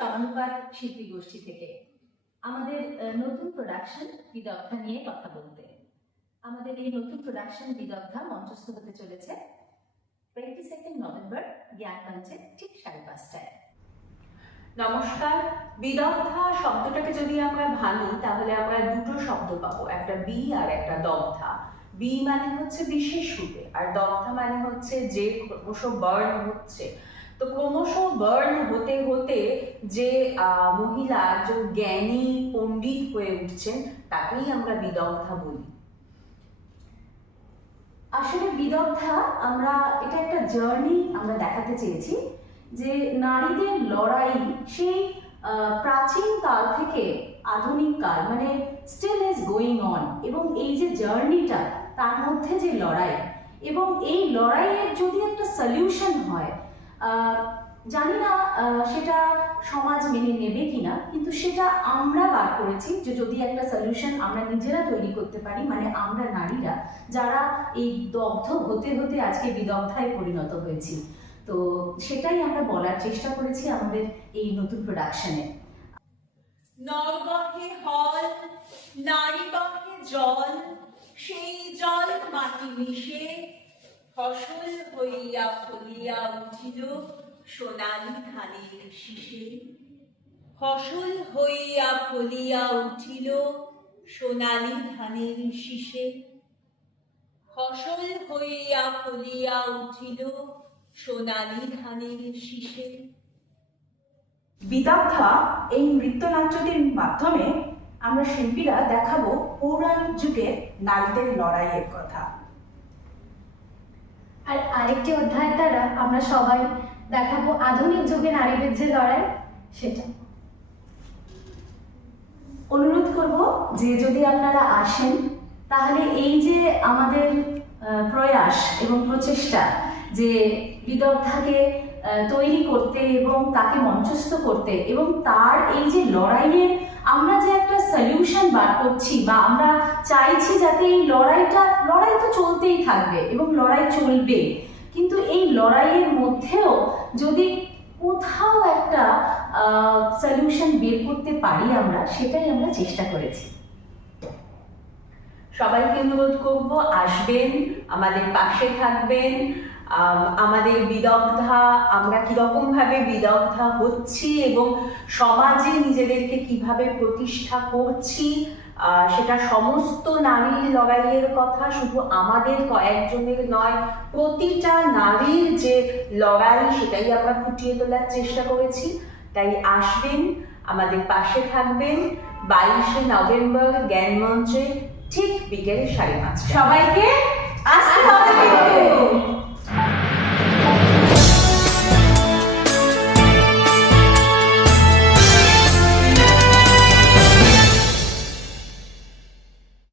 অনুপাত শিল্পী গোষ্ঠী থেকে। আমাদের নতুন প্রোডাকশন বিদগ্ধা নিয়ে কথা বলতে। আমাদের এই নতুন প্রোডাকশন বিদগ্ধা মঞ্চস্থ হতে চলেছে টোয়েন্টি সেকেন্ড নভেম্বর ঠিক সাড়ে পাঁচটায়। নমস্কার। বিদগ্ধা শব্দটাকে যদি আমরা ভাঙি, তাহলে আমরা দুটো শব্দ পাবো, একটা বি আর একটা দগ্ধা। বি মানে হচ্ছে বিশেষ রূপে, আর দগ্ধা মানে হচ্ছে যে ক্রমশ বার্ন হচ্ছে। তো ক্রমশ বার্ন হতে হতে যে মহিলা একজন জ্ঞানী পণ্ডিত হয়ে উঠছেন, তাকেই আমরা বিদগ্ধা বলি। আসলে বিদগ্ধা আমরা, এটা একটা জার্নি আমরা দেখাতে চেয়েছি যে নারীদের লড়াই সেই প্রাচীন কাল থেকে আধুনিক কাল মানে স্টিল ইজ গোয়িং অন এবং এই যে জার্নিটা, তার মধ্যে যে লড়াই এবং এই লড়াইয়ের যদি একটা সলিউশন হয় জানি না সেটা সমাজ মেনে নেবে কিনা, কিন্তু সেটা আমরা বার করেছি যে যদি একটা সলিউশন আমরা নিজেরা তৈরি করতে পারি মানে আমরা নারীরা যারা এই দগ্ধ হতে হতে আজকে বিদগ্ধায় পরিণত হয়েছি। তো সেটাই আমরা বলার চেষ্টা করেছি আমাদের এই নতুন প্রোডাকশনে হল জল, সেই জল মাটি মিশে, ফসল হইয়া ফলিয়া উঠিল সোনালি ধানের শীষে। ফসল হইয়া ফলিয়া উঠিল সোনালি ধানের শীষে। ফসল হইয়া ফলিয়া উঠিল সোনালি ধানের শীষে। বিদগ্ধা এই নৃত্যনাট্যটির মাধ্যমে আমরা শিল্পীরা দেখাবো পৌরাণিক যুগের নারীদের লড়াইয়ের কথা। আর আরেকটি অধ্যায় দ্বারা আমরা সবাই দেখাবো আধুনিক যুগে নারীদের যে লড়াই, সেটা। অনুরোধ করব যে যদি আপনারা আসেন, তাহলে এই যে আমাদের প্রয়াস এবং প্রচেষ্টা যে বিদগ্ধাকে তৈরি করতে এবং তাকে মঞ্চস্থ করতে এবং তার এই যে লড়াইয়ের আমরা যে একটা সলিউশন বার করছি বা আমরা চাইছি যাতে এই লড়াইটা, লড়াই তো চলতেই থাকবে এবং লড়াই চলবে। কিন্তু এই লড়াইয়ের মধ্যেও যদি কোথাও একটা সলিউশন বের করতে পারি আমরা, সেটাই আমরা চেষ্টা করেছি। সবাইকে অনুরোধ করব, আসবেন, আমাদের পাশে থাকবেন আমাদের বিদগ্ধা, আমরা কীরকম ভাবে বিদগ্ধা হচ্ছি এবং সমাজে নিজেদেরকে কীভাবে প্রতিষ্ঠা করছি সেটা সমস্ত নারীর লড়াইয়ের কথা শুধু আমাদের কয়েকজনের নয়, প্রতিটা নারীর যে লড়াই সেটাই আমরা ফুটিয়ে তোলার চেষ্টা করেছি তাই আসবেন, আমাদের পাশে থাকবেন, বাইশে নভেম্বর জ্ঞান মঞ্চে, ঠিক বিকেল সাড়ে পাঁচটা সবাইকে আসতে হবে।